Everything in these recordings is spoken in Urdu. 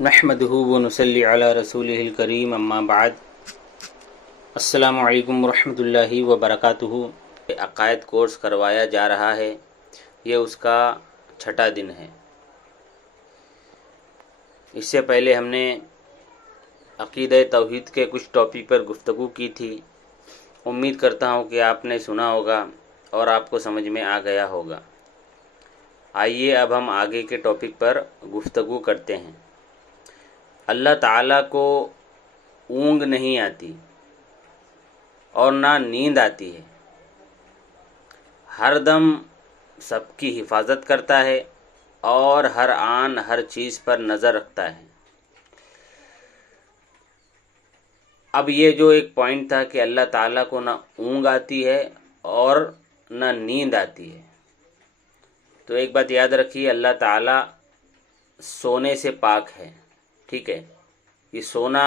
نحمده ونصلی علی رسولہ الکریم اما بعد السلام علیکم ورحمۃ اللہ وبرکاتہ۔ عقائد کورس کروایا جا رہا ہے، یہ اس کا 6واں دن ہے۔ اس سے پہلے ہم نے عقیدہ توحید کے کچھ ٹاپک پر گفتگو کی تھی۔ امید کرتا ہوں کہ آپ نے سنا ہوگا اور آپ کو سمجھ میں آ گیا ہوگا۔ آئیے اب ہم آگے کے ٹاپک پر گفتگو کرتے ہیں۔ اللہ تعالیٰ کو اونگ نہیں آتی اور نہ نیند آتی ہے، ہر دم سب کی حفاظت کرتا ہے اور ہر آن ہر چیز پر نظر رکھتا ہے۔ اب یہ جو ایک پوائنٹ تھا کہ اللہ تعالیٰ کو نہ اونگ آتی ہے اور نہ نیند آتی ہے، تو ایک بات یاد رکھیے، اللہ تعالیٰ سونے سے پاک ہے، ٹھیک ہے؟ یہ سونا،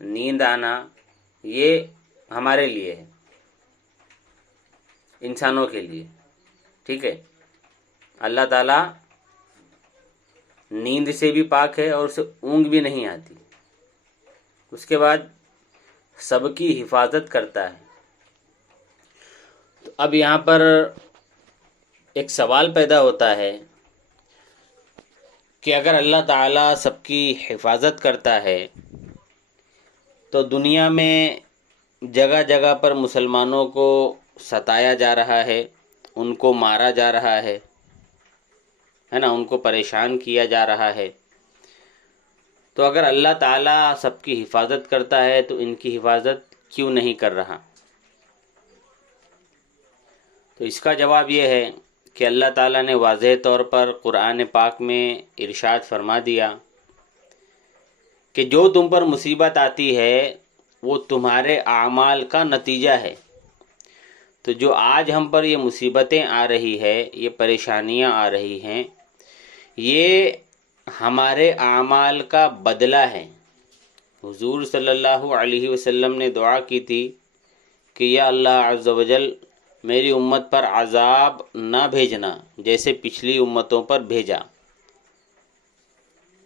نیند آنا، یہ ہمارے لیے ہے، انسانوں کے لیے، ٹھیک ہے؟ اللہ تعالیٰ نیند سے بھی پاک ہے اور اسے اونگ بھی نہیں آتی۔ اس کے بعد سب کی حفاظت کرتا ہے۔ تو اب یہاں پر ایک سوال پیدا ہوتا ہے کہ اگر اللہ تعالیٰ سب کی حفاظت کرتا ہے تو دنیا میں جگہ جگہ پر مسلمانوں کو ستایا جا رہا ہے، ان کو مارا جا رہا ہے نا، ان کو پریشان کیا جا رہا ہے۔ تو اگر اللہ تعالیٰ سب کی حفاظت کرتا ہے تو ان کی حفاظت کیوں نہیں کر رہا؟ تو اس کا جواب یہ ہے کہ اللہ تعالیٰ نے واضح طور پر قرآن پاک میں ارشاد فرما دیا کہ جو تم پر مصیبت آتی ہے وہ تمہارے اعمال کا نتیجہ ہے۔ تو جو آج ہم پر یہ مصیبتیں آ رہی ہے، یہ پریشانیاں آ رہی ہیں، یہ ہمارے اعمال کا بدلہ ہے۔ حضور صلی اللہ علیہ وسلم نے دعا کی تھی کہ یا اللہ عز و جل میری امت پر عذاب نہ بھیجنا جیسے پچھلی امتوں پر بھیجا۔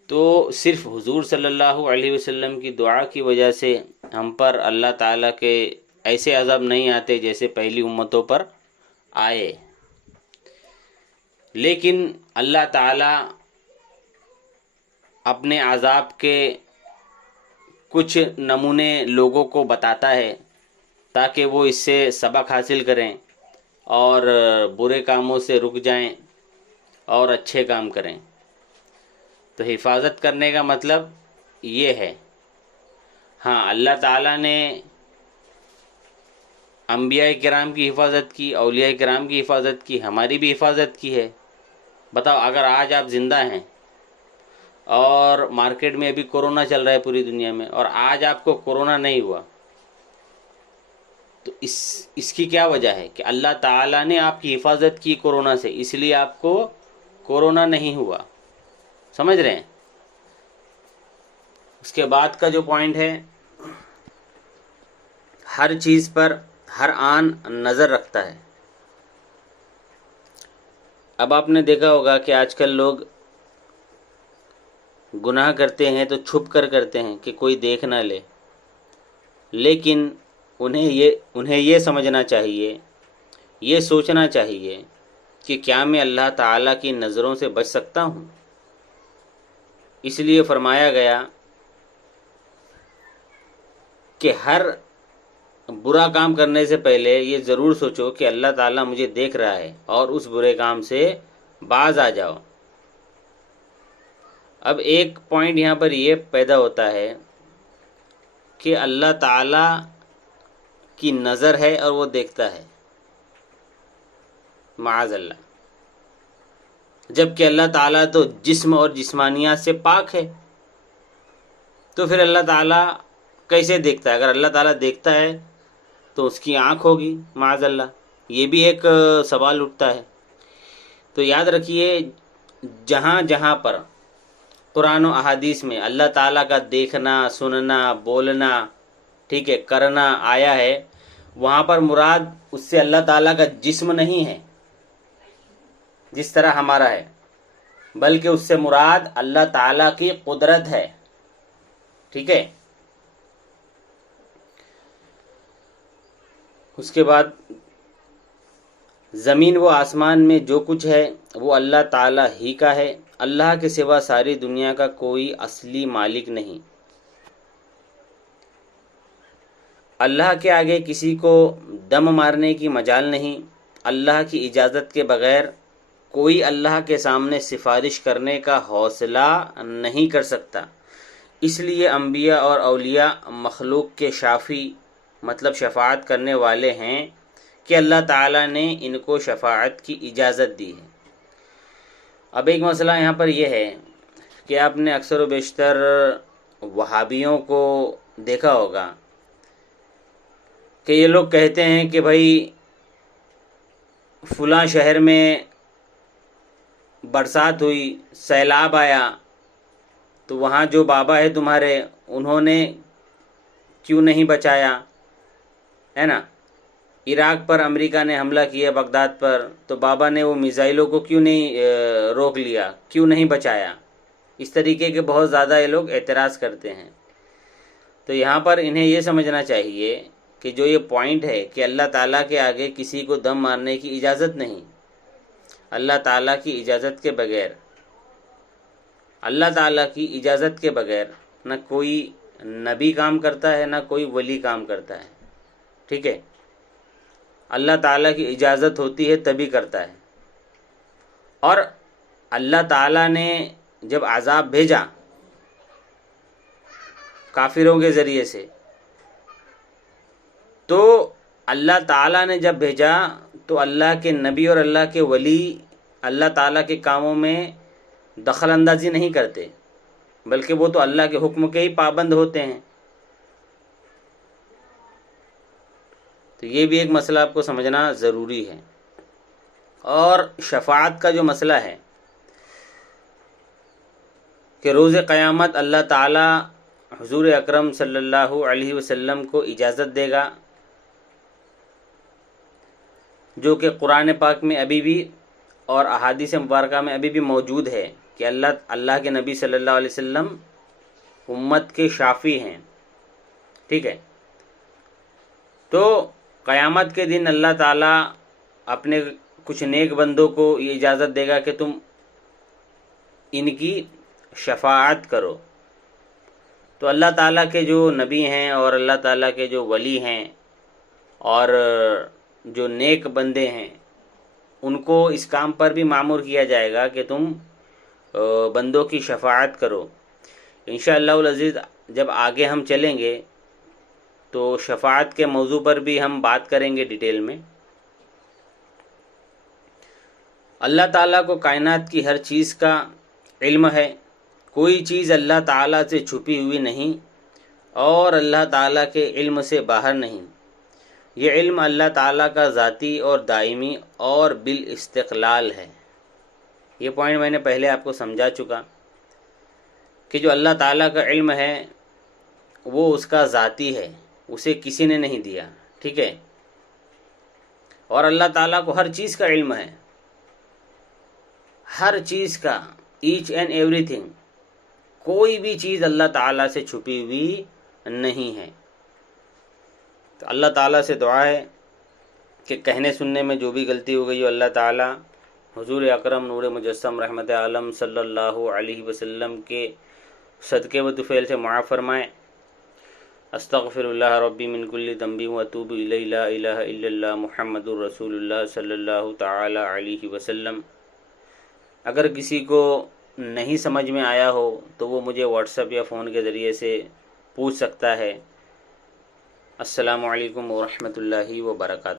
تو صرف حضور صلی اللہ علیہ وسلم کی دعا کی وجہ سے ہم پر اللہ تعالیٰ کے ایسے عذاب نہیں آتے جیسے پہلی امتوں پر آئے، لیکن اللہ تعالیٰ اپنے عذاب کے کچھ نمونے لوگوں کو بتاتا ہے تاکہ وہ اس سے سبق حاصل کریں اور برے کاموں سے رک جائیں اور اچھے کام کریں۔ تو حفاظت کرنے کا مطلب یہ ہے۔ ہاں، اللہ تعالیٰ نے انبیاء کرام کی حفاظت کی، اولیاء کرام کی حفاظت کی، ہماری بھی حفاظت کی ہے۔ بتاؤ، اگر آج آپ زندہ ہیں اور مارکیٹ میں ابھی کورونا چل رہا ہے پوری دنیا میں، اور آج آپ کو کورونا نہیں ہوا، تو اس کی کیا وجہ ہے؟ کہ اللہ تعالیٰ نے آپ کی حفاظت کی کورونا سے، اس لیے آپ کو کورونا نہیں ہوا۔ سمجھ رہے ہیں؟ اس کے بعد کا جو پوائنٹ ہے، ہر چیز پر ہر آن نظر رکھتا ہے۔ اب آپ نے دیکھا ہوگا کہ آج کل لوگ گناہ کرتے ہیں تو چھپ کر کرتے ہیں کہ کوئی دیکھ نہ لے، لیکن انہیں یہ سمجھنا چاہیے، یہ سوچنا چاہیے کہ کیا میں اللہ تعالیٰ کی نظروں سے بچ سکتا ہوں؟ اس لیے فرمایا گیا کہ ہر برا کام کرنے سے پہلے یہ ضرور سوچو کہ اللہ تعالیٰ مجھے دیکھ رہا ہے اور اس برے کام سے باز آ جاؤ۔ اب ایک پوائنٹ یہاں پر یہ پیدا ہوتا ہے کہ اللہ تعالیٰ کی نظر ہے اور وہ دیکھتا ہے، معاذ اللہ، جبکہ اللہ تعالیٰ تو جسم اور جسمانیات سے پاک ہے، تو پھر اللہ تعالیٰ کیسے دیکھتا ہے؟ اگر اللہ تعالیٰ دیکھتا ہے تو اس کی آنکھ ہوگی، معاذ اللہ، یہ بھی ایک سوال اٹھتا ہے۔ تو یاد رکھیے، جہاں جہاں پر قرآن و احادیث میں اللہ تعالیٰ کا دیکھنا، سننا، بولنا، ٹھیک ہے، کرنا آیا ہے، وہاں پر مراد اس سے اللہ تعالیٰ کا جسم نہیں ہے جس طرح ہمارا ہے، بلکہ اس سے مراد اللہ تعالیٰ کی قدرت ہے۔ ٹھیک ہے. اس کے بعد زمین و آسمان میں جو کچھ ہے وہ اللہ تعالیٰ ہی کا ہے. اللہ کے سوا ساری دنیا کا کوئی اصلی مالک نہیں. اللہ کے آگے کسی کو دم مارنے کی مجال نہیں. اللہ کی اجازت کے بغیر کوئی اللہ کے سامنے سفارش کرنے کا حوصلہ نہیں کر سکتا. اس لیے انبیاء اور اولیاء مخلوق کے شافی مطلب شفاعت کرنے والے ہیں کہ اللہ تعالیٰ نے ان کو شفاعت کی اجازت دی ہے. اب ایک مسئلہ یہاں پر یہ ہے کہ آپ نے اکثر و بیشتر وہابیوں کو دیکھا ہوگا کہ یہ لوگ کہتے ہیں کہ بھائی فلاں شہر میں برسات ہوئی، سیلاب آیا، تو وہاں جو بابا ہے تمہارے انہوں نے کیوں نہیں بچایا، ہے نا. عراق پر امریکہ نے حملہ کیا بغداد پر، تو بابا نے وہ میزائلوں کو کیوں نہیں روک لیا، کیوں نہیں بچایا. اس طریقے کے بہت زیادہ یہ لوگ اعتراض کرتے ہیں. تو یہاں پر انہیں یہ سمجھنا چاہیے کہ جو یہ پوائنٹ ہے کہ اللہ تعالیٰ کے آگے کسی کو دم مارنے کی اجازت نہیں. اللہ تعالیٰ کی اجازت کے بغیر، اللہ تعالیٰ کی اجازت کے بغیر نہ کوئی نبی کام کرتا ہے، نہ کوئی ولی کام کرتا ہے. ٹھیک ہے. اللہ تعالیٰ کی اجازت ہوتی ہے تبھی کرتا ہے. اور اللہ تعالیٰ نے جب عذاب بھیجا کافروں کے ذریعے سے، تو اللہ تعالیٰ نے جب بھیجا تو اللہ کے نبی اور اللہ کے ولی اللہ تعالیٰ کے کاموں میں دخل اندازی نہیں کرتے، بلکہ وہ تو اللہ کے حکم کے ہی پابند ہوتے ہیں. تو یہ بھی ایک مسئلہ آپ کو سمجھنا ضروری ہے. اور شفاعت کا جو مسئلہ ہے کہ روز قیامت اللہ تعالیٰ حضور اکرم صلی اللہ علیہ وسلم کو اجازت دے گا، جو کہ قرآن پاک میں ابھی بھی اور احادیث مبارکہ میں ابھی بھی موجود ہے کہ اللہ کے نبی صلی اللہ علیہ وسلم امت کے شافی ہیں. ٹھیک ہے. تو قیامت کے دن اللہ تعالیٰ اپنے کچھ نیک بندوں کو یہ اجازت دے گا کہ تم ان کی شفاعت کرو. تو اللہ تعالیٰ کے جو نبی ہیں اور اللہ تعالیٰ کے جو ولی ہیں اور جو نیک بندے ہیں، ان کو اس کام پر بھی مامور کیا جائے گا کہ تم بندوں کی شفاعت کرو. انشاءاللہ العزیز جب آگے ہم چلیں گے تو شفاعت کے موضوع پر بھی ہم بات کریں گے ڈیٹیل میں. اللہ تعالیٰ کو کائنات کی ہر چیز کا علم ہے. کوئی چیز اللہ تعالیٰ سے چھپی ہوئی نہیں اور اللہ تعالیٰ کے علم سے باہر نہیں. یہ علم اللہ تعالیٰ کا ذاتی اور دائمی اور بالاستقلال ہے. یہ پوائنٹ میں نے پہلے آپ کو سمجھا چکا کہ جو اللہ تعالیٰ کا علم ہے وہ اس کا ذاتی ہے، اسے کسی نے نہیں دیا. ٹھیک ہے. اور اللہ تعالیٰ کو ہر چیز کا علم ہے، ہر چیز کا، ایچ اینڈ ایوری تھنگ. کوئی بھی چیز اللہ تعالیٰ سے چھپی ہوئی نہیں ہے. تو اللہ تعالیٰ سے دعا ہے کہ کہنے سننے میں جو بھی غلطی ہو گئی ہو اللہ تعالیٰ حضور اکرم نور مجسم رحمت عالم صلی اللہ علیہ وسلم کے صدقے و طفیل سے معاف فرمائے. استغفر اللہ ربی من کل ذنب واتوب الیہ، لا الہ الا اللہ محمد الرسول اللہ صلی اللہ تعالی علیہ وسلم. اگر کسی کو نہیں سمجھ میں آیا ہو تو وہ مجھے واٹس ایپ یا فون کے ذریعے سے پوچھ سکتا ہے. السلام علیکم ورحمۃ اللہ وبرکاتہ.